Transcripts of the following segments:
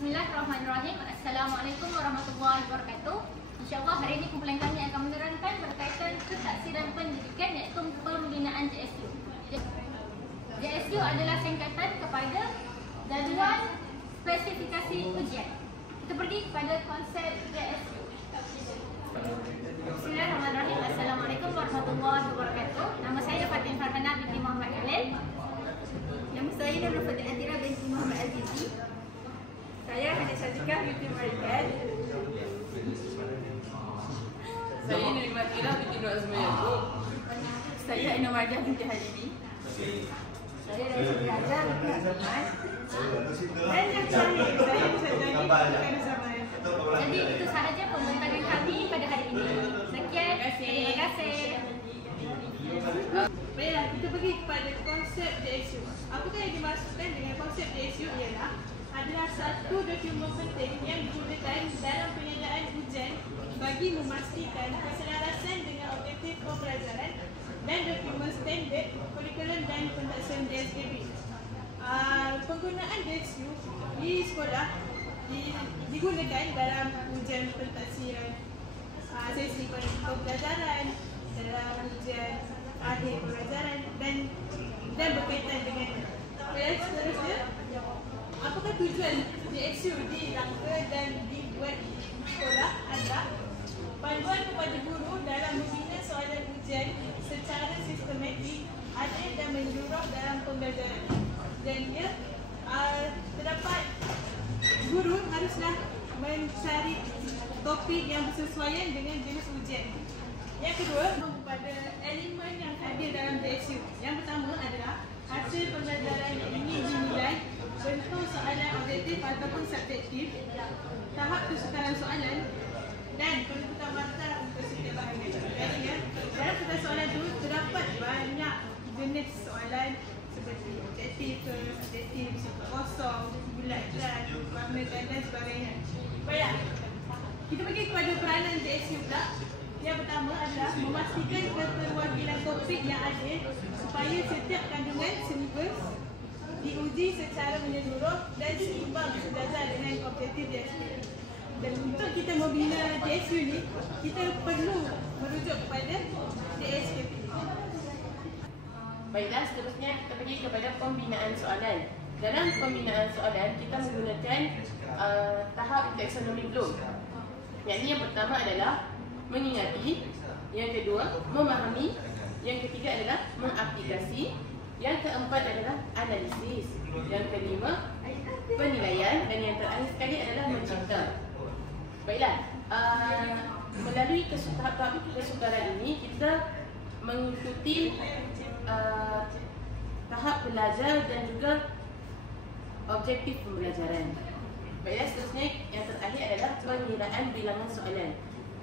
Bismillahirrahmanirrahim. Assalamualaikum warahmatullahi wabarakatuh. InsyaAllah hari ini kumpulan kami akan menerangkan berkaitan ketaksiran pendidikan iaitu pembinaan JSU. JSU adalah singkatan kepada Jadual Spesifikasi Ujian. Kita pergi kepada konsep JSU. Bismillahirrahmanirrahim. Assalamualaikum warahmatullahi wabarakatuh. Nama saya Fatin Farhana binti Muhammad Khalil. Nama saya Nurul Fatin Atira binti Muhammad Azizi. Saya Hadi Syazika binti Marikan. Saya Nurul Atira binti Nur Azman Yaakob. Saya Aina Marjah binti Halibi. Saya Raisa Raja binti Azman. Dan yang terakhir, saya Syazani binti Zaman. Jadi itu sahaja pembentaran kami pada hari ini. Sekian. Terima kasih. Baiklah, kita pergi kepada konsep JSU. Apakah yang dimaksudkan dengan konsep JSU adalah satu dokumen penting yang digunakan dalam penyediaan ujian bagi memastikan keselarasan dengan objektif pembelajaran dan dokumen standard kurikulum dan pentaksiran JSKP. Penggunaan JSU di sekolah digunakan dalam ujian pentaksiran sesi pembelajaran, dalam ujian akhir pembelajaran dan berkaitan dengan seterusnya. Apakah tujuan JSU dirangka dan dibuat di sekolah adalah panduan kepada guru dalam membina soalan ujian secara sistematik, adil dan menyeluruh dalam pembelajaran. Dan ia terdapat guru haruslah mencari topik yang bersesuaian dengan jenis ujian. Yang kedua, kepada elemen yang hadir dalam JSU. Yang pertama adalah hasil pembelajaran ini dinilai bentuk soalan objektif ataupun subjektif, tahap kesukaran soalan dan penentuan mata untuk setiap bahagian. Jadi dalam setiap soalan itu terdapat banyak jenis soalan seperti objektif, subjektif, sifat kosong, bulat dan warna dan sebagainya. Baiklah, kita pergi kepada peranan JSU pula. Yang pertama adalah memastikan keterwakilan topik yang adil supaya setiap kandungan silibus diuji secara menyeluruh dan seimbang sejajar dengan objektif JSU. Dan untuk kita membina JSU ni, kita perlu merujuk kepada JSKP. Baiklah, seterusnya kita pergi kepada pembinaan soalan. Dalam pembinaan soalan, kita menggunakan tahap taksonomi Bloom. Yang yang pertama adalah mengingati, yang kedua memahami, yang ketiga adalah mengaplikasi, yang keempat adalah analisis, yang kelima penilaian dan yang terakhir sekali adalah mencipta. Baiklah, melalui tahap kesukaran ini kita mengikuti tahap belajar dan juga objektif pembelajaran. Baiklah, seterusnya yang terakhir adalah pengiraan bilangan soalan.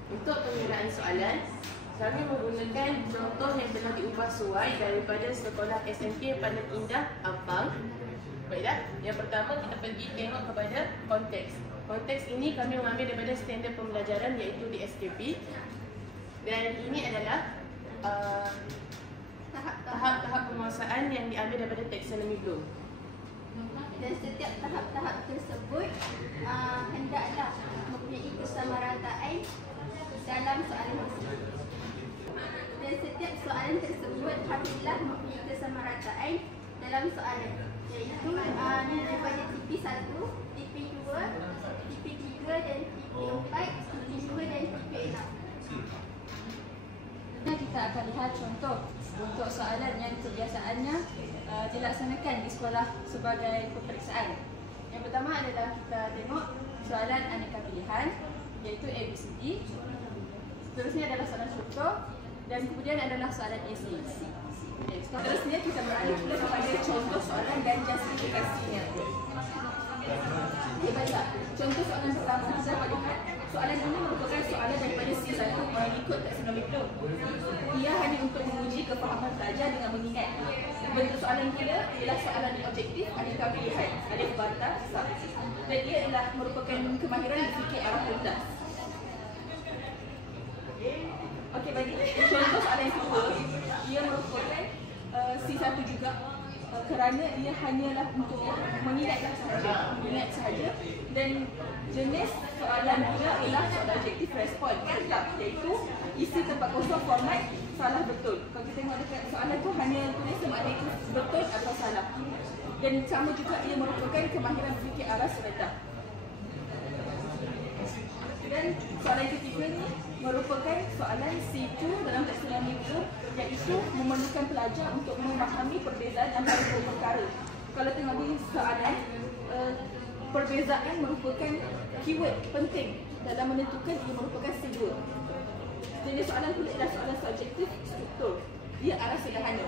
Untuk pengiraan soalan, kami menggunakan contoh yang telah diubah suai daripada sekolah SMK Padan Indah, Ampang. Baiklah, yang pertama kita pergi tengok kepada konteks. Konteks ini kami mengambil daripada standard pembelajaran iaitu di SKP. Dan ini adalah tahap-tahap penguasaan yang diambil daripada taksonomi Bloom. Dan setiap tahap-tahap tersebut hendaklah mempunyai kesamarataan dalam soalan tersebut. Dan setiap soalan tersebut haruslah mempunyai kesamarataan dalam soalan, iaitu daripada TP1, TP2, TP3 dan TP4, TP5 dan TP6. Kita akan lihat contoh untuk soalan yang kebiasaannya dilaksanakan di sekolah sebagai peperiksaan. Yang pertama adalah kita tengok soalan aneka pilihan iaitu ABCD. Seterusnya adalah soalan struktur dan kemudian adalah soalan essay. Seterusnya kita beralih pula kepada contoh soalan dan justifikasinya. Baiklah, contoh soalan pertama kita lihat. Soalan ini merupakan soalan daripada C1 mengikut taksonomi Bloom. Ia hanya untuk menguji kefahaman pelajar dengan mengingat. Bentuk soalan pula ialah soalan objektif aneka pilihan, alif bata, sub. Dan ia adalah merupakan kemahiran berfikir arah tuntas. Okey, bagi contoh soalan yang kedua, ia merupakan C1 juga kerana ia hanyalah untuk mengingat sahaja, dan jenis soalan juga ialah soalan objektif respon tetap, iaitu isi tempat kosong format salah betul. Kalau kita tengok dekat soalan tu hanya tulis sama ada itu betul atau salah, dan sama juga ia merupakan kemahiran berfikir aras rendah. Dan soalan ketiga ni merupakan soalan C2 dalam teks learning itu, iaitu memerlukan pelajar untuk memahami perbezaan antara dua perkara. Kalau tengok di soalan, perbezaan merupakan keyword penting dalam menentukan ia merupakan C2. Jenis soalan pula adalah soalan subjektif struktur. Dia arah sederhana.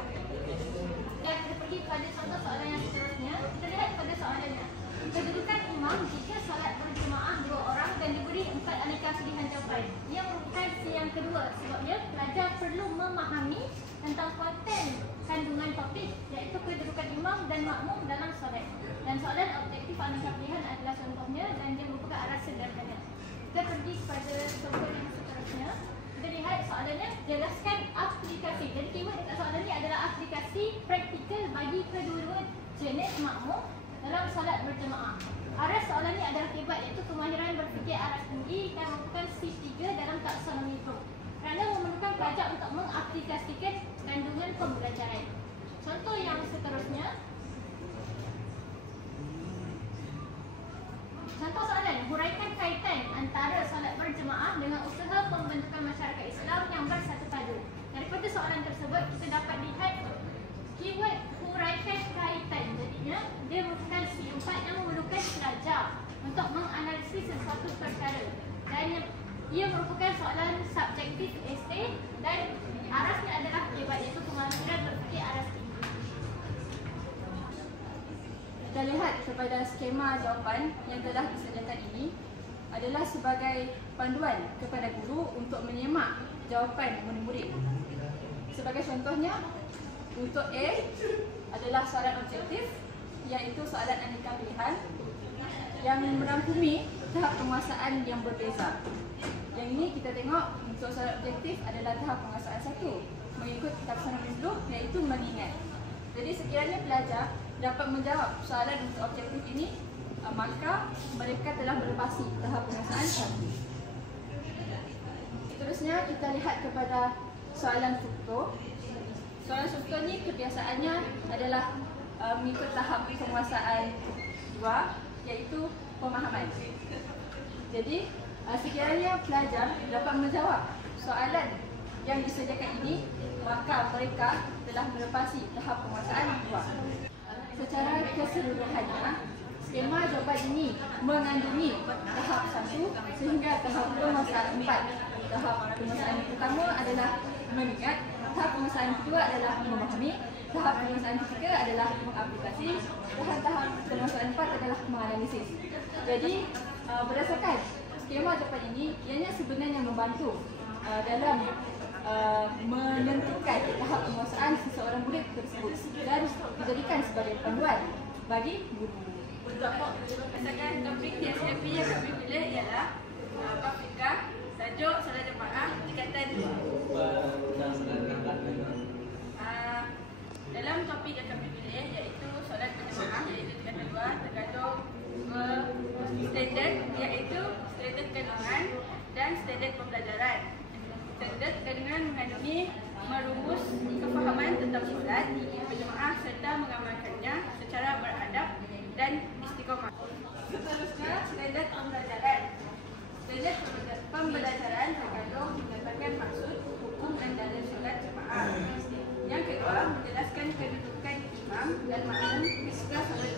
Dan kita pergi pada contoh soalan yang seterusnya. Kita lihat pada soalannya. Kedudukan imam jika solat berjemaah 2 orang dan diberi 4 aneka pilihan jawapan. Ia merupakan C yang kedua. Sebabnya pelajar perlu memahami tentang konten kandungan topik, iaitu kedudukan imam dan makmum dalam solat. Dan soalan objektif aneka pilihan adalah contohnya dan dia merupakan arah sederhana. Kita pergi kepada contoh yang seterusnya. Kita lihat soalannya, jelaskan aplikasi. Jadi keyword dekat soalan ni adalah aplikasi praktikal bagi kedua-dua jenis makmum dalam solat berjemaah. Arah soalan ni adalah hebat, iaitu kemahiran berfikir aras tinggi dan merupakan C3 dalam taksonomi Bloom, kerana memerlukan pelajar untuk mengaplikasikan kandungan pembelajaran. Contoh yang seterusnya. Contoh soalan, huraikan kaitan antara solat berjemaah dengan usaha pembentukan masyarakat Islam yang bersatu padu. Daripada soalan tersebut, kita dapat lihat keyword huraikan kaitan. Jadinya, dia merupakan C4 yang memerlukan pelajar untuk menganalisis sesuatu perkara. Dan ia merupakan soalan subjektif esei dan arasnya adalah hebat, iaitu kemahiran berfikir aras tinggi. Kita lihat kepada skema jawapan yang telah disediakan ini adalah sebagai panduan kepada guru untuk menyemak jawapan murid-murid. Sebagai contohnya, untuk A adalah soalan objektif, iaitu soalan aneka pilihan yang merangkumi tahap penguasaan yang berbeza. Yang ini kita tengok untuk soalan objektif adalah tahap penguasaan 1 mengikut taksonomi Bloom, iaitu mengingat. Jadi sekiranya pelajar dapat menjawab soalan untuk objektif ini, maka mereka telah melepasi tahap penguasaan 1. Seterusnya kita lihat kepada soalan struktur. Soalan struktur ni kebiasaannya adalah mengikut tahap penguasaan 2, iaitu pemahaman. Jadi sekiranya pelajar dapat menjawab soalan yang disediakan ini, maka mereka telah melepasi tahap penguasaan 2. Secara keseluruhannya, skema jawapan ini mengandungi tahap 1 sehingga tahap penguasaan 4. Tahap penguasaan yang pertama adalah mengingat, tahap penguasaan kedua adalah memahami, tahap penguasaan ketiga adalah mengaplikasi, dan tahap penguasaan 4 adalah menganalisis. Jadi berdasarkan skema jawapan ini, ianya sebenarnya membantu dalam menentukan tahap penguasaan seseorang murid tersebut dan dijadikan sebagai panduan bagi guru. Berdasarkan topik TSFP yang kami pilih ialah bab fikah, tajuk solat jemaah, tingkatan 2. Dalam topik yang kami pilih iaitu solat berjemaah, iaitu tingkatan 2, terkandung standard, iaitu standard kandungan dan standard pembelajaran. Standard kandungan mengandungi merumus kefahaman tentang solat berjemaah serta mengamalkannya secara beradab dan istiqamah. Seterusnya, standard pembelajaran. Standard pembelajaran terkandung menyatakan maksud, hukum dan dalil solat jemaah. Yang kedua, menjelaskan kedudukan imam dan makmum ketika solat